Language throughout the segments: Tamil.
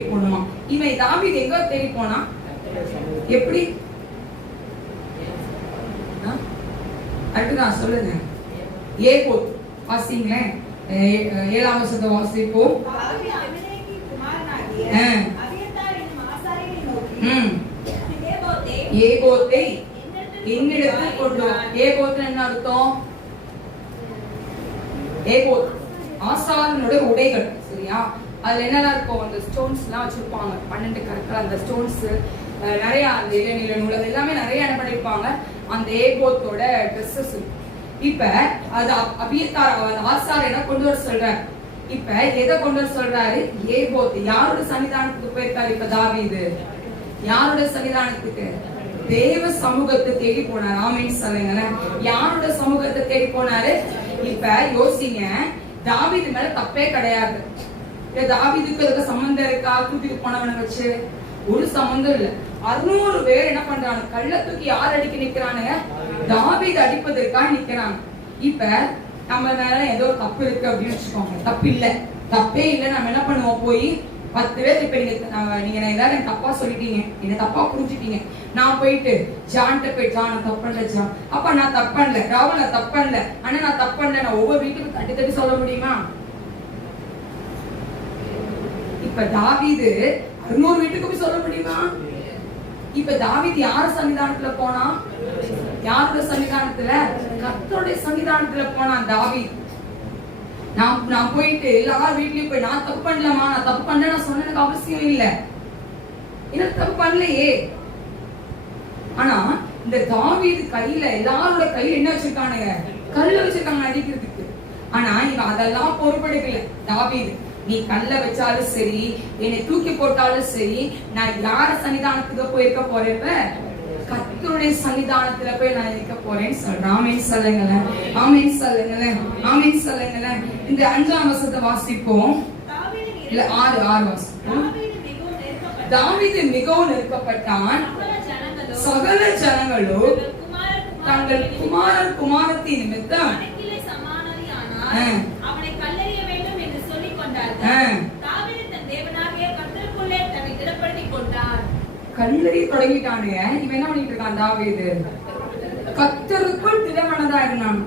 போணுமா? இவன் தாவீது எங்க தேடி போனா? எப்படி? அடுத்ததான் சொல்லுங்க. ஏகோத் வாசிங்களேன். 7ஆம் வசனத்தை வாசிப்போம். ஏகோத்தை என்னிடத்தில் கொண்டு வா. ஏகோத்னு என்ன அர்த்தம்? ஏகோத் ஆசாரனுடைய உடைகள், சரியா? அதுல என்னெல்லாம் இருக்கும்? அந்த ஸ்டோன்ஸ் எல்லாம் வச்சிருப்பாங்க, 12 கற்கள். அந்த ஸ்டோன்ஸ் நிறைய, அந்த இளநீல நூல் எல்லாமே நிறைய என்ன பண்ணிருப்பாங்க, அந்த ஏகோத்தோட ட்ரெஸ்ஸஸ். இப்ப அது அபியத்தார் ஆசார் என்ன கொண்டு வர சொல்றாரு. இப்ப எதை கொண்டு வர சொல்றாரு? ஏகோத். யாரோட சன்னிதானத்துக்கு போயிருக்காரு? இப்ப தாவீது யாரோட சன்னிதானத்துக்கு? தேவ சமூகத்தை தேடி போனார். ஆமென் சொல்லுங்களேன். யாரோட சமூகத்தை தேடி போனாரு? இப்ப யோசிங்க, தாவீது மேல தப்பே கிடையாது. தாவீதுக்கு அதுக்கு சம்பந்தம் இருக்கா? தூக்கிட்டு போனவனை வச்சு ஒரு சம்பந்தம் இல்ல. 600 பேர் என்ன பண்றாங்க? கள்ளத்துக்கு யார் அடிக்க நிக்கிறானுங்க? தாவீது அடிப்பதற்காக நிக்கிறாங்க. இப்ப நம்ம மேல ஏதோ தப்பு இருக்கு அப்படின்னு வச்சுக்கோங்க. தப்பு இல்ல, தப்பே இல்ல. நம்ம என்ன பண்ணுவோம்? போய் 10 பேர், இப்ப நீங்க எல்லாரும் தப்பா சொல்லிட்டீங்க, என்ன தப்பா புரிஞ்சுட்டீங்க. நான் போயிட்டு ஜான்ட்ட போய், ஜான் நான் தப்பு பண்ணல, ஜான் அப்ப நான் தப்பு பண்ணல, ராகுல் நான் தப்பு பண்ணல, ஆனா நான் தப்பு பண்ணல, நான் ஒவ்வொரு வீட்டுக்கு தட்டி தட்டி சொல்ல முடியுமா? இப்ப தாவீது 600 வீட்டுக்கு போய் சொல்ல முடியுமா? இப்ப தாவீது யார சன்னிதானத்துல போனா? யாரோட சன்னிதானத்துல? கர்த்தருடைய சன்னிதானத்துல போனா தாவீது. நான் போயிட்டு எல்லாரும் வீட்லயும் போய் நான் தப்பு பண்ணலமா, நான் தப்பு பண்ண நான் சொன்னதுக்கு அவசியம் இல்ல, என்ன தப்பு பண்ணலையே. ஆனா இந்த தாவீது கையில, எல்லாரோட கையில என்ன வச்சிருக்கானுங்க? கல்ல வச்சிருக்காங்க அடிக்கிறதுக்கு. ஆனா இவன் அதெல்லாம் பொறுப்பெடுக்கல. தாவீது, நீ கல்ல வச்சாலும் சரி, என்னை தூக்கி போட்டாலும் சரி, நான் யார சன்னிதானத்துக்கு போயிருக்க போறேன்? கர்த்தருடைய சன்னிதானத்துல போய் நான் இருக்க போறேன்னு சொல்றேன். ஆமென் சொல்லுங்களேன், ஆமென் சொல்லுங்களேன், ஆமென் சொல்லுங்களேன். இந்த 5ஆம் வசனத்தை வாசிப்போம். இல்ல 6 வாசிப்போம். தாவீது மிகவும் நெருக்கப்பட்டான். சகல ஜனங்களும் தங்கள் குமாரர் குமாரத்தி நிமித்தம் கல்லறி தொடங்கிட்டானுங்க. இவன் என்ன பண்ணிட்டு இருக்கான்? தாவீது கர்த்தருக்குள் திடமனதா இருந்தான்,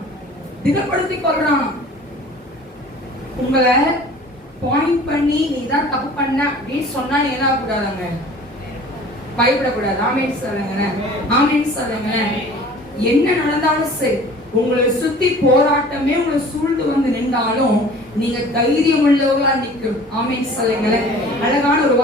திடப்படுத்தி கொள்றான். உங்களை பாயிண்ட் பண்ணி நீ தான் தப்பு பண்ண அப்படின்னு சொன்னா நீ என்ன கூடாதாங்க? பயப்படக்கூடாது. ஆமென் சொல்லுங்களேன், ஆமென் சொல்லுங்களேன். என்ன நடந்தாலும் சரி, உங்களை சுத்தி போராட்டமே உங்களை சூழ்ந்து வந்து நின்றாலும் நீங்க தைரியம் உள்ளவர்களா நிற்கும். ஆமென் சொல்லுங்களேன். அழகான ஒரு